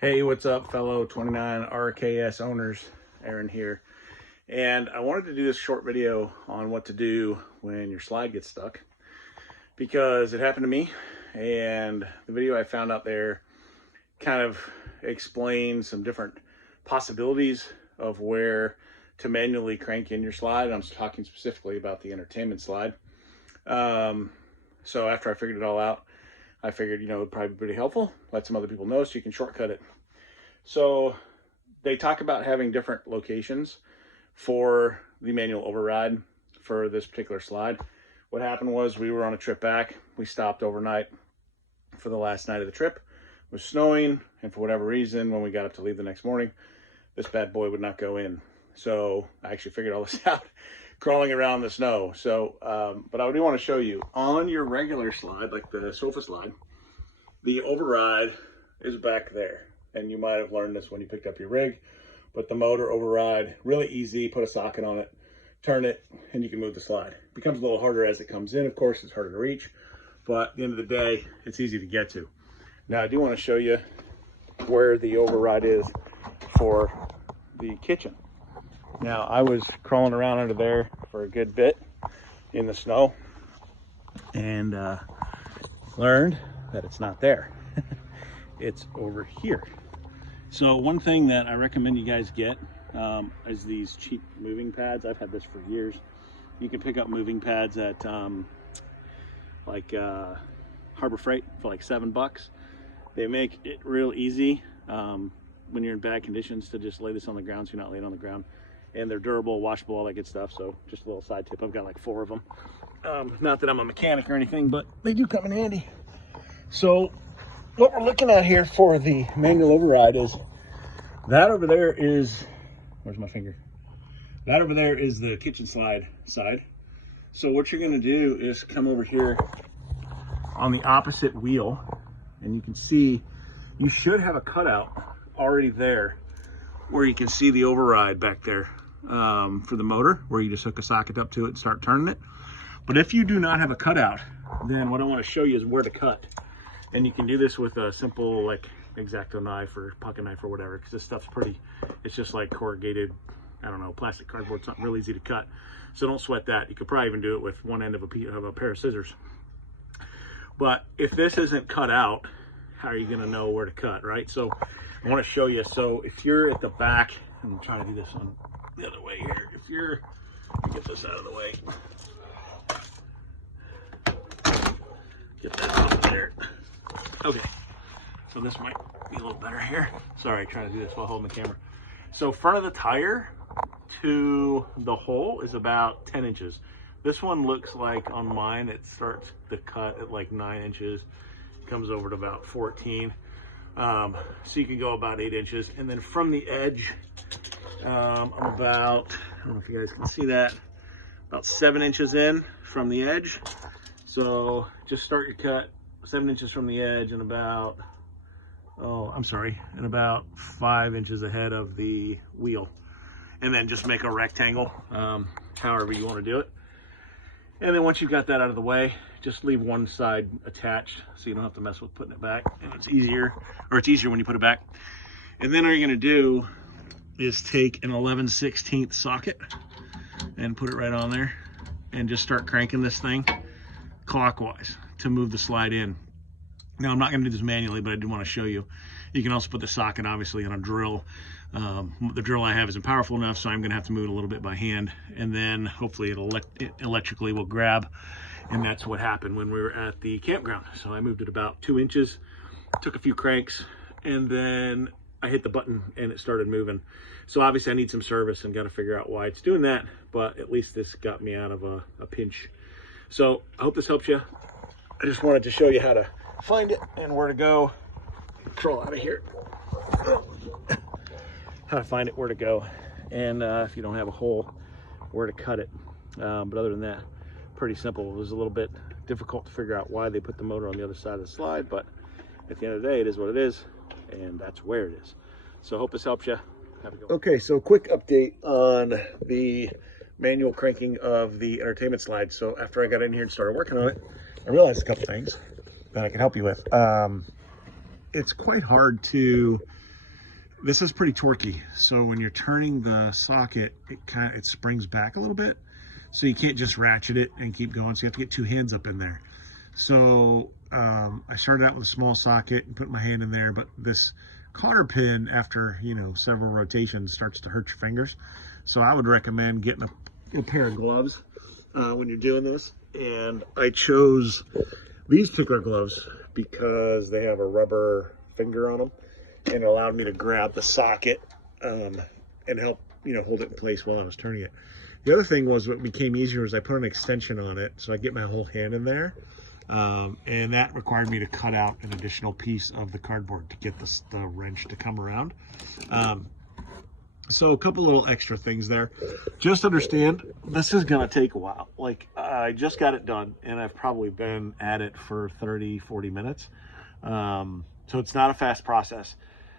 Hey, what's up, fellow 29 RKS owners? Aaron here. And I wanted to do this short video on what to do when your slide gets stuck, because it happened to me, and the video I found out there kind of explains some different possibilities of where to manually crank in your slide. I'm talking specifically about the entertainment slide. So after I figured it all out, I figured, it would probably be pretty helpful. Let some other people know so you can shortcut it. So they talk about having different locations for the manual override for this particular slide. What happened was we were on a trip back. We stopped overnight for the last night of the trip. It was snowing, and for whatever reason, when we got up to leave the next morning, this bad boy would not go in. So I actually figured all this out crawling around the snow. So, but I do want to show you on your regular slide, like the sofa slide, the override is back there. And you might have learned this when you picked up your rig, but the motor override, really easy. Put a socket on it, turn it, and you can move the slide. It becomes a little harder as it comes in, of course. It's harder to reach, but at the end of the day, it's easy to get to. Now, I do want to show you where the override is for the kitchen. Now, I was crawling around under there for a good bit in the snow and learned that it's not there. It's over here. So one thing that I recommend you guys get is these cheap moving pads. I've had this for years. You can pick up moving pads at Harbor Freight for like $7. They make it real easy when you're in bad conditions to just lay this on the ground so you're not laying on the ground. And they're durable, washable, all that good stuff. So just a little side tip, I've got like 4 of them. Not that I'm a mechanic or anything, but they do come in handy. So what we're looking at here for the manual override is that over there is, where's my finger? That over there is the kitchen slide side. So what you're gonna do is come over here on the opposite wheel, and you can see you should have a cutout already there where you can see the override back there for the motor, where you just hook a socket up to it and start turning it. But if you do not have a cutout, then what I want to show you is where to cut. And you can do this with a simple like X-Acto knife or pocket knife or whatever, because this stuff's pretty, it's just like corrugated, I don't know, plastic cardboard, something real easy to cut. So don't sweat that. You could probably even do it with one end of a pair of scissors. But if this isn't cut out, how are you going to know where to cut, right? So I want to show you. So if you're at the back, I'm trying to do this on the other way here. If you're, get this out of the way. Get that out of there. Okay, so this might be a little better here. Sorry, trying to do this while holding the camera. So front of the tire to the hole is about 10 inches. This one looks like on mine, it starts the cut at like 9 inches, comes over to about 14. So you can go about 8 inches. And then from the edge, I'm about, I don't know if you guys can see that, about 7 inches in from the edge. So just start your cut 7 inches from the edge and about, and about 5 inches ahead of the wheel. And then just make a rectangle, however you want to do it. And then once you've got that out of the way, just leave one side attached so you don't have to mess with putting it back. And it's easier when you put it back. And then all you're going to do is take an 11/16 socket and put it right on there and just start cranking this thing clockwise to move the slide in. Now I'm not going to do this manually, but I do want to show you. You can also put the socket obviously on a drill. The drill I have isn't powerful enough, so I'm going to have to move it a little bit by hand, and then hopefully it electrically will grab. And that's what happened when we were at the campground. So I moved it about 2 inches, took a few cranks, and then I hit the button and it started moving. So obviously I need some service and got to figure out why it's doing that, but at least this got me out of a pinch. So I hope this helps you. I just wanted to show you how to find it and where to go. Crawl out of here. How to find it, where to go, and if you don't have a hole, where to cut it. But other than that, pretty simple. It was a little bit difficult to figure out why they put the motor on the other side of the slide, but at the end of the day, it is what it is, and that's where it is. So I hope this helps you. Have a good one. Okay, so quick update on the manual cranking of the entertainment slide. So after I got in here and started working on it, I realized a couple things that I can help you with. It's quite hard to this is pretty torquey. So when you're turning the socket, it springs back a little bit. So you can't just ratchet it and keep going. So you have to get two hands up in there. So I started out with a small socket and put my hand in there, but this cotter pin, after several rotations, starts to hurt your fingers. So I would recommend getting a pair of gloves when you're doing this. And I chose these particular gloves because they have a rubber finger on them, and it allowed me to grab the socket and help hold it in place while I was turning it. The other thing was, what became easier was I put an extension on it, so I get my whole hand in there, and that required me to cut out an additional piece of the cardboard to get the wrench to come around. So a couple little extra things there. Just understand, this is gonna take a while. Like, I just got it done, and I've probably been at it for 30-40 minutes. So it's not a fast process.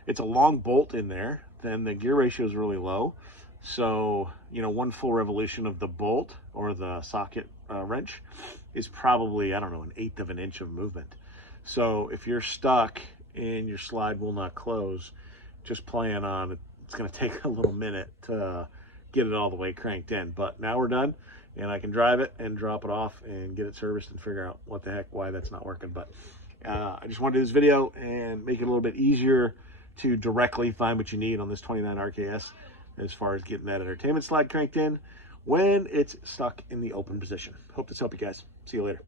It's a long bolt in there, then the gear ratio is really low. So, one full revolution of the bolt or the socket wrench is probably, I don't know, 1/8 of an inch of movement. So if you're stuck and your slide will not close, just plan on it's going to take a little minute to get it all the way cranked in. But now we're done, and I can drive it and drop it off and get it serviced and figure out what the heck, why that's not working. But I just wanted to do this video and make it a little bit easier to directly find what you need on this 29 RKS as far as getting that entertainment slide cranked in when it's stuck in the open position. Hope this helped you guys. See you later.